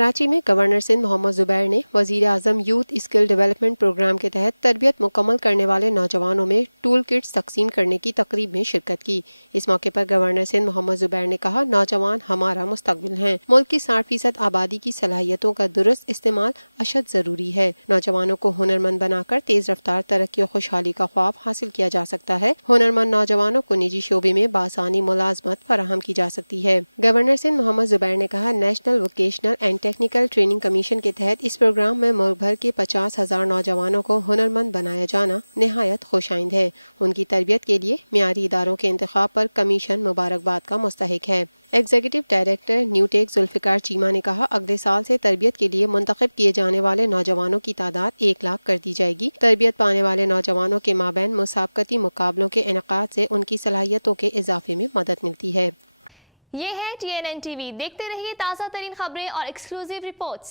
कराची में गवर्नर सिंध मोहम्मद जुबैर ने वज़ीर आज़म यूथ स्किल डेवलपमेंट प्रोग्राम के तहत तरबियत मुकम्मल करने वाले नौजवानों में टूल किट्स तकसीम करने की तकरीब में शिरकत की। इस मौके पर गवर्नर सिंध मोहम्मद जुबैर ने कहा, नौजवान हमारा मुस्तकबिल हैं। मुल्क की 60% आबादी की सलाहियतों का दुरुस्त इस्तेमाल अशद जरूरी है। नौजवानों को हुनरमंद बनाकर तेज रफ्तार तरक्की और खुशहाली का ख्वाब हासिल किया जा सकता है। हुनरमंद नौजवानों को निजी शोबे में बासानी मुलाजमत फराहम की जा सकती है। गवर्नर सिंध मोहम्मद जुबैर ने कहा, national vocational and technical training commission के तहत इस प्रोग्राम में मुल्क भर के 50,000 नौजवानों को हुनरमंद बनाया जाना निहायत खुशाइंद है। उनकी तरबियत के लिए मियारी इदारों के इंतखाब पर कमीशन मुबारकबाद का मुस्तहिक है। Executive director Newtech Zulfiqar Cheema ने कहा, अगले साल से तरबियत के लिए मुंतखब किए जाने वाले नौजवानों की तादाद 1 लाख कर दी जाएगी। तरबियत पाने वाले नौजवानों के माबैन मुसाबकती मुकाबलों के इनेकाद से उनकी सलाहियतों के इजाफे में मदद मिलती है। ये है TNN TV। देखते रहिए ताज़ा तरीन खबरें और एक्सक्लूसिव रिपोर्ट्स।